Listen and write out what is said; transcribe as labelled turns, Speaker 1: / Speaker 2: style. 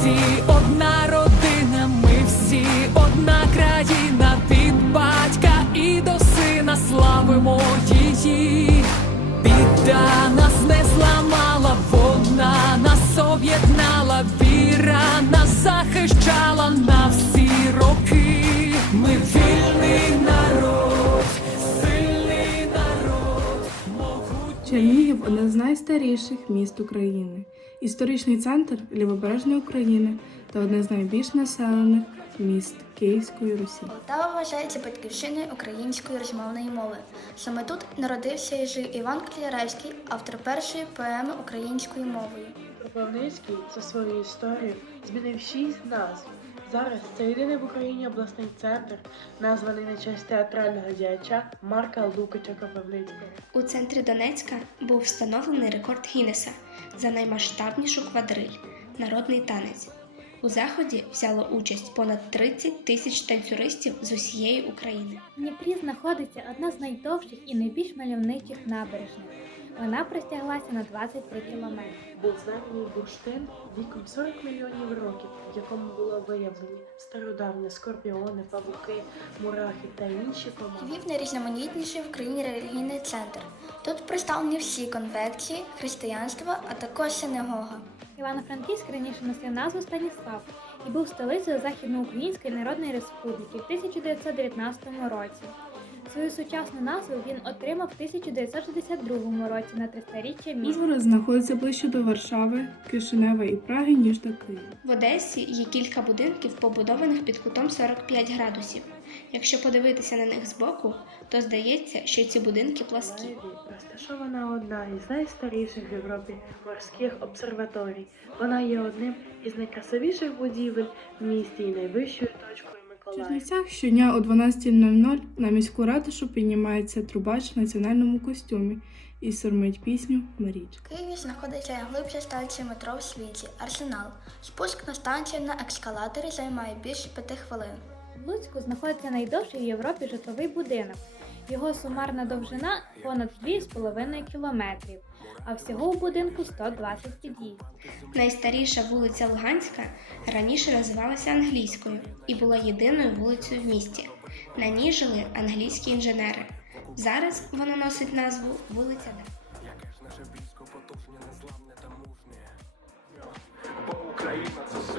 Speaker 1: всі одна. Київ одне з найстаріших міст України, історичний центр Лівобережної України та одне з найбільш населених міст Київської Русі.
Speaker 2: Полтава вважається батьківщиною української розмовної мови. Саме тут народився і жив Іван Кляревський, автор першої поеми українською мовою.
Speaker 3: Кропивницький за свою історію змінив шість назв. Зараз це єдиний в Україні обласний центр, названий на честь театрального діяча Марка Лукача Кропивницького.
Speaker 4: У центрі Донецька був встановлений рекорд Гіннеса за наймасштабнішу квадриль народний танець. У заході взяло участь понад 30 тисяч танцюристів з усієї України.
Speaker 5: В Дніпрі знаходиться одна з найдовших і найбільш мальовничих набережних. Вона простяглася на 23 кілометри.
Speaker 3: Був знайдений бурштин віком 40 мільйонів років, в якому було виявлені стародавні скорпіони, павуки, мурахи та інші комахи.
Speaker 2: Львів найрізноманітніший в країні релігійний центр. Тут представлені всі конвекції, християнства, а також синагога.
Speaker 5: Івано-Франківськ раніше носив назву Станіслав і був столицею Західноукраїнської Народної Республіки в 1919 році. Свою сучасну назву він отримав в 1962 році на 300-річчя міста.
Speaker 1: Ужгород знаходиться ближче до Варшави, Кишинева і Праги, ніж до Києва.
Speaker 4: В Одесі є кілька будинків, побудованих під кутом 45 градусів. Якщо подивитися на них збоку, то здається, що ці будинки пласкі.
Speaker 3: Розташована одна із найстаріших в Європі морських обсерваторій. Вона є одним із найкрасивіших будівель в місті і найвищою точкою
Speaker 1: В. Чернівцях щодня о 12.00 на міську ратушу піднімається трубач в національному костюмі і сурмить пісню Маріч.
Speaker 2: В Києві знаходиться найглибша станція метро в світі Арсенал. Спуск на станцію на ескалаторі займає більше п'яти хвилин.
Speaker 5: В Луцьку знаходиться найдовший в Європі житловий будинок. Його сумарна довжина понад 2,5 кілометрів, а всього у будинку 120 під'їздів.
Speaker 4: Найстаріша вулиця Луганська раніше називалася англійською і була єдиною вулицею в місті. На ній жили англійські інженери. Зараз вона носить назву вулиця Д.
Speaker 6: Бо Україна це